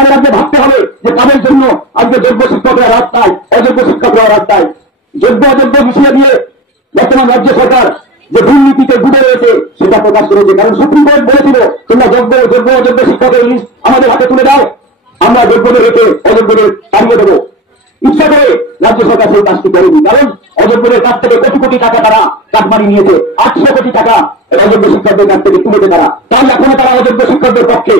আপনাদের আজকে ভাবতে হবে যে তাদের জন্য আজকে যোগ্য শিক্ষকরা রাস্তায়, অযোগ্য শিক্ষকরা রাস্তায়। যোগ্য অযোগ্য মিশিয়ে দিয়ে বর্তমান রাজ্য সরকার যে দুর্নীতিতে ডুবে রয়েছে সেটা প্রকাশ করেছে। কারণ সুপ্রিম কোর্ট বলেছিল তোমরা যোগ্য অযোগ্য শিক্ষকের লিস্ট আমাদের হাতে তুলে দাও, আমরা যোগ্যদের রেখে অযোগ্যদের তাড়িয়ে দেবো। ইচ্ছা করে রাজ্য সরকার সেই কাজটি করেনি, কারণ অযোগ্যদের কাছ থেকে কোটি কোটি টাকা তারা কাটমানি নিয়েছে। 800 কোটি টাকা অযোগ্য শিক্ষকদের কাছ থেকে তুলেছে তারা। তাই এখনো তারা অযোগ্য শিক্ষকদের পক্ষে।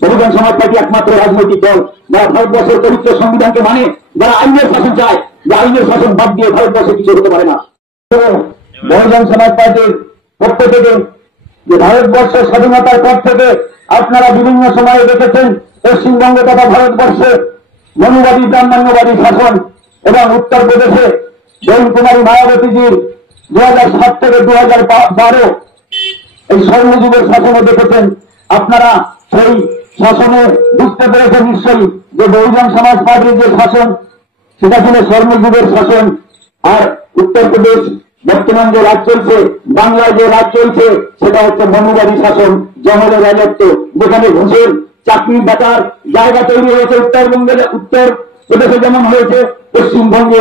বহুজন সমাজ পার্টি একমাত্র রাজনৈতিক দল যারা ভারতবর্ষের পবিত্র সংবিধানকে মানে, যারা আইনের শাসন চায়, যে আইনের শাসন বাদ দিয়ে ভারতবর্ষে কিছু হতে পারে না। বহুজন সমাজ পার্টির পক্ষ থেকে যে ভারতবর্ষের স্বাধীনতার পর থেকে আপনারা বিভিন্ন সময়ে দেখেছেন পশ্চিমবঙ্গ তথা ভারতবর্ষে মনুবাদী ব্রাহ্মণ্যবাদী শাসন, এবং উত্তরপ্রদেশে বেল কুমারী মায়াবতীজির 2007 থেকে 2012 এই স্বর্ণযুগের শাসনে দেখেছেন। আপনারা সেই শাসনে বুঝতে পেরেছেন নিশ্চয়ই যে বহুজন সমাজ পার্টির যে শাসন সেটা ছিল স্বর্ণযুগের শাসন। আর উত্তরপ্রদেশ বর্তমান যে রাজ চলছে, বাংলায় যে রাজ চলছে সেটা হচ্ছে মনুবাদী শাসন, জঙ্গলের রাজত্ব, যেখানে ঘুষের চাকরি বেকার জায়গা তৈরি হয়েছে। উত্তর প্রদেশে যেমন হয়েছে, পশ্চিমবঙ্গে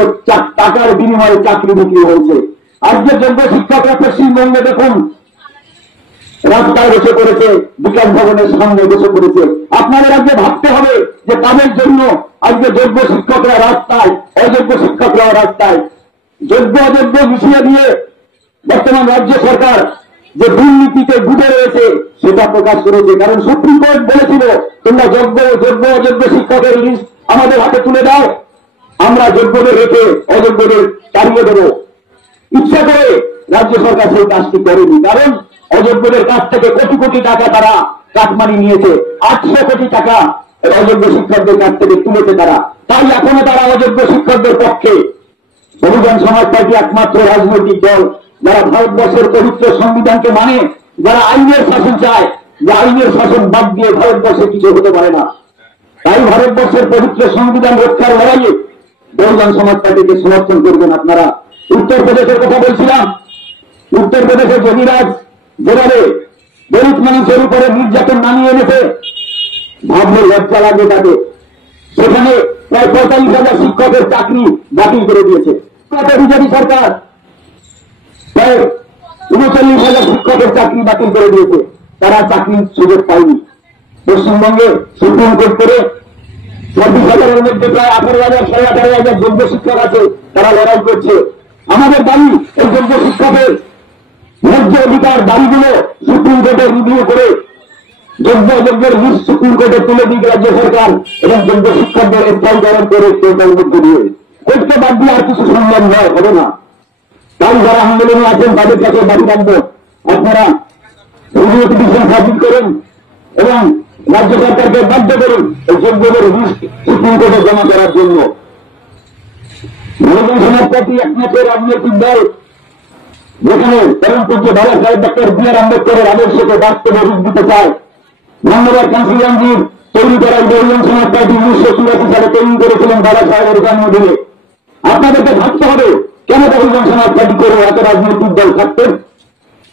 টাকার বিনিময়ে চাকরি বিক্রি হয়েছে। আজকে যোগ্য শিক্ষকরা পশ্চিমবঙ্গে দেখুন রাস্তায় বসে পড়েছে, বিকাশ ভবনের সামনে বসে পড়েছে। আপনাদের আজকে ভাবতে হবে যে তাদের জন্য আজকে যোগ্য শিক্ষকরা রাস্তায়, অযোগ্য শিক্ষকরা রাস্তায়। যোগ্য অযোগ্য মিশিয়ে দিয়ে বর্তমান রাজ্য সরকার যে দুর্নীতিতে ডুবে রয়েছে সেটা প্রকাশ করেছে। কারণ সুপ্রিম কোর্ট বলেছিল তোমরা যোগ্য অযোগ্য শিক্ষকের লিস্ট আমাদের হাতে তুলে দাও, আমরা যোগ্যদের রেখে অযোগ্যদের তাড়িয়ে দেবো। ইচ্ছা করে রাজ্য সরকার সেই কাজটি করেনি, কারণ অযোগ্যদের কাছ থেকে কোটি কোটি টাকা তারা কাটমানি নিয়েছে। 800 কোটি টাকা অযোগ্য শিক্ষকদের কাছ থেকে তুলেছে তারা। তাই এখনো তারা অযোগ্য শিক্ষকদের পক্ষে। বহুজন সমাজ পার্টি একমাত্র রাজনৈতিক দল যারা ভারতবর্ষের পবিত্র সংবিধানকে মানে, যারা আইনের শাসন চায়, যে আইনের শাসন বাদ দিয়ে ভারতবর্ষে কিছু হতে পারে না। তাই ভারতবর্ষের পবিত্র সংবিধান রক্ষার লড়াইয়ে বহুজন সমাজ পার্টিকে সমর্থন করবেন আপনারা। উত্তরপ্রদেশের কথা বলছিলাম, উত্তরপ্রদেশের যোগীরাজ যেভাবে দলিত মানুষের উপরে নির্যাতন নামিয়ে এনেছে, ভাবলে লজ্জা লাগে তাকে। সেখানে প্রায় 45,000 শিক্ষকের চাকরি বাতিল করে দিয়েছে বিজেপি সরকার। প্রায় 39,000 শিক্ষকের চাকরি বাতিল করে দিয়েছে, তারা চাকরির সুযোগ পায়নি। পশ্চিমবঙ্গে সুপ্রিম কোর্ট করে 26,000-এর মধ্যে প্রায় 18,000, 18,500 যোগ্য শিক্ষক আছে, তারা লড়াই করছে। আমাদের দাবি এই যোগ্য শিক্ষকের ন্যায্য অধিকার দাবিগুলো সুপ্রিম কোর্টে রিভিউ করে যোগ্য অযোগ্যের লিস্ট সুপ্রিম কোর্টে তুলে দিক রাজ্য সরকার, এবং যোগ্য শিক্ষকদের স্থায়ীকরণ করে কোর্টের মধ্যে দিয়ে। কোর্টকে বাদ দিয়ে আর কিছু সম্ভব নয়, হবে না। তাই যারা আন্দোলনে আছেন তাদের কাছে দাবি রাখবো, আপনারা রিভিউ পিটিশন সাবমিট করুন এবং রাজ্য সরকারকে বাধ্য করুন এই যোগ্যদের লিস্ট সুপ্রিম কোর্টে জমা করার জন্য। বহুজন সমাজ পার্টি একমাত্র রাজনৈতিক দল যেখানে পরমপূজ্য বাবা সাহেব ডক্টর বি.আর. আম্বেদকরের আদর্শকে বাস্তবে রূপ দিতে চায়। ধন্যবাদ কাউন্সিলরজির তৈরি করা বহুজন সমাজ পার্টি 1984 সালে তৈরি করেছিলেন বাবা সাহেবের জন্মদিনে। আপনাদেরকে ভাবতে হবে কেন বহুজন সমাজ পার্টি করে এত রাজনৈতিক দল থাকতেন।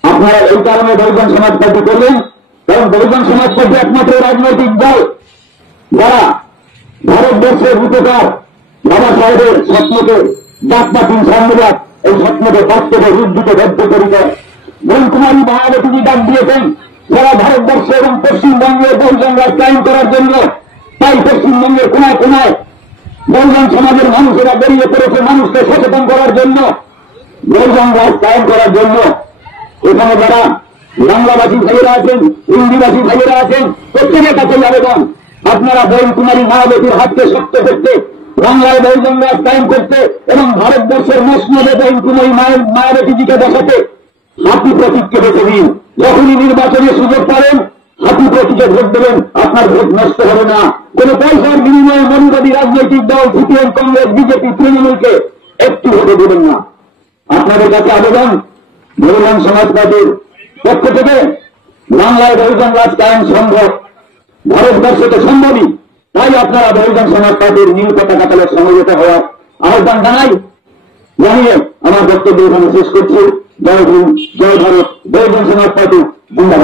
আপনারা এই কারণে বহুজন সমাজ পার্টি করলেন, কারণ বহুজন সমাজ পার্টি একমাত্র রাজনৈতিক দল যারা ভারতবর্ষের রূপকার বাবা সাহেবের স্বপ্নকে জাতপাতি সংবিধান, এই স্বপ্নকে বাস্তবে রূপ দিতে বদ্ধপরিত। বেল কুমারী মায়াবতীজি ডাক দিয়েছেন সারা ভারতবর্ষ এবং পশ্চিমবঙ্গে বহুজন রাজ কায়েম করার জন্য। তাই পশ্চিমবঙ্গের কোনায় কোনায় বহুজন সমাজের মানুষেরা বেরিয়ে পড়েছে মানুষকে সচেতন করার জন্য, বহুজন রাজ কায়েম করার জন্য। এখানে যারা বাংলাভাষী ভাইয়েরা আছেন, হিন্দিভাষী ভাইয়েরা আছেন, প্রত্যেকের কাছে আবেদন আপনারা বেল কুমারী মায়াবতীর হাতকে শক্ত করতে, বাংলায় বহুজন রাজ কায়েম করতে এবং ভারতবর্ষের মসনদে বেল কুমারী মায়াবতীজিকে বসাতে হাতি প্রতীককে বেছে দিন। যখনই নির্বাচনে সুযোগ পাবেন হাতি প্রতীকে ভোট দেবেন, আপনার ভোট নষ্ট হবে না। কোন পয়সার বিনিময়ে মনুবাদী রাজনৈতিক দল সিপিএম, কংগ্রেস, বিজেপি, তৃণমূলকে একটু ভোটে দেবেন না। আপনাদের কাছে আবেদন, বহুজন সমাজ পার্টির পক্ষ থেকে বাংলায় বহুজন রাজ কায়েম সম্ভব, ভারতবর্ষে তো সম্ভবই। তাই আপনারা বহুজন সমাজ পার্টির নীল পতাকা তলে সমবেত হওয়ার আহ্বান জানিয়ে আমার বক্তব্য এখানে শেষ করছি। জয় হিন্দ, জয় ভারত, বহুজন সমাজ পার্টি জিন্দাবাদ।